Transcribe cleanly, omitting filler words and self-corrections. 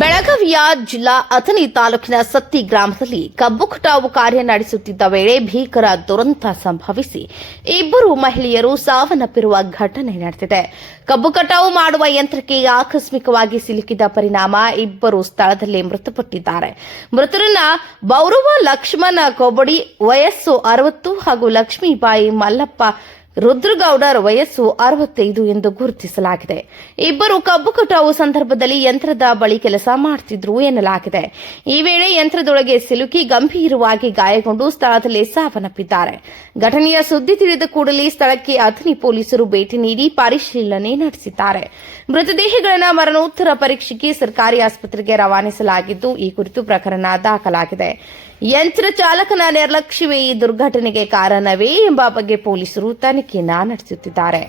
ಬೆಳಗಾವಿಯ ಜಿಲ್ಲಾ ಅಥಣಿ ತಾಲೂಕಿನ ಸತ್ತಿ ಗ್ರಾಮದಲ್ಲಿ ಕಬ್ಬು ಕಟಾವು ಕಾರ್ಯ ನಡೆಸುತ್ತಿದ್ದ ವೇಳೆ ಭೀಕರ ದುರಂತ ಸಂಭವಿಸಿ ಇಬ್ಬರು ಮಹಿಳೆಯರು ಸಾವನ್ನಪ್ಪಿರುವ ಘಟನೆ ನಡೆದಿದೆ. ಕಬ್ಬು ಕಟಾವು ಮಾಡುವ ಯಂತ್ರಕ್ಕೆ ಆಕಸ್ಮಿಕವಾಗಿ ಸಿಲುಕಿದ ಪರಿಣಾಮ ಇಬ್ಬರು ಸ್ಥಳದಲ್ಲೇ ಮೃತಪಟ್ಟಿದ್ದಾರೆ. ಮೃತರನ್ನ ಬೌರವ ಲಕ್ಷ್ಮಣ ಕೊಬಡಿ ವಯಸ್ಸು 60 ಹಾಗೂ ಲಕ್ಷ್ಮೀಬಾಯಿ ಮಲ್ಲಪ್ಪ ರುದ್ರಗೌಡರ್ ವಯಸ್ಸು 65 ಎಂದು ಗುರುತಿಸಲಾಗಿದೆ. ಇಬ್ಬರು ಕಬ್ಬು ಕಟಾವು ಸಂದರ್ಭದಲ್ಲಿ ಯಂತ್ರದ ಬಳಿ ಕೆಲಸ ಮಾಡುತ್ತಿದ್ರು ಎನ್ನಲಾಗಿದೆ. ಈ ವೇಳೆ ಯಂತ್ರದೊಳಗೆ ಸಿಲುಕಿ ಗಂಭೀರವಾಗಿ ಗಾಯಗೊಂಡು ಸ್ಥಳದಲ್ಲೇ ಸಾವನ್ನಪ್ಪಿದ್ದಾರೆ. ಘಟನೆಯ ಸುದ್ದಿ ತಿಳಿದ ಕೂಡಲೇ ಸ್ಥಳಕ್ಕೆ ಅಥಣಿ ಪೊಲೀಸರು ಭೇಟಿ ನೀಡಿ ಪರಿಶೀಲನೆ ನಡೆಸಿದ್ದಾರೆ. ಮೃತದೇಹಗಳನ್ನು ಮರಣೋತ್ತರ ಪರೀಕ್ಷೆಗೆ ಸರ್ಕಾರಿ ಆಸ್ಪತ್ರೆಗೆ ರವಾನಿಸಲಾಗಿದ್ದು, ಈ ಕುರಿತು ಪ್ರಕರಣ ದಾಖಲಾಗಿದೆ. ಯಂತ್ರ ಚಾಲಕನ ನಿರ್ಲಕ್ಷ್ಯವೇ ಈ ದುರ್ಘಟನೆಗೆ ಕಾರಣವೇ ಎಂಬ ಬಗ್ಗೆ ಪೊಲೀಸರು ತನಿಖೆಯನ್ನ ನಡೆಸುತ್ತಿದ್ದಾರೆ.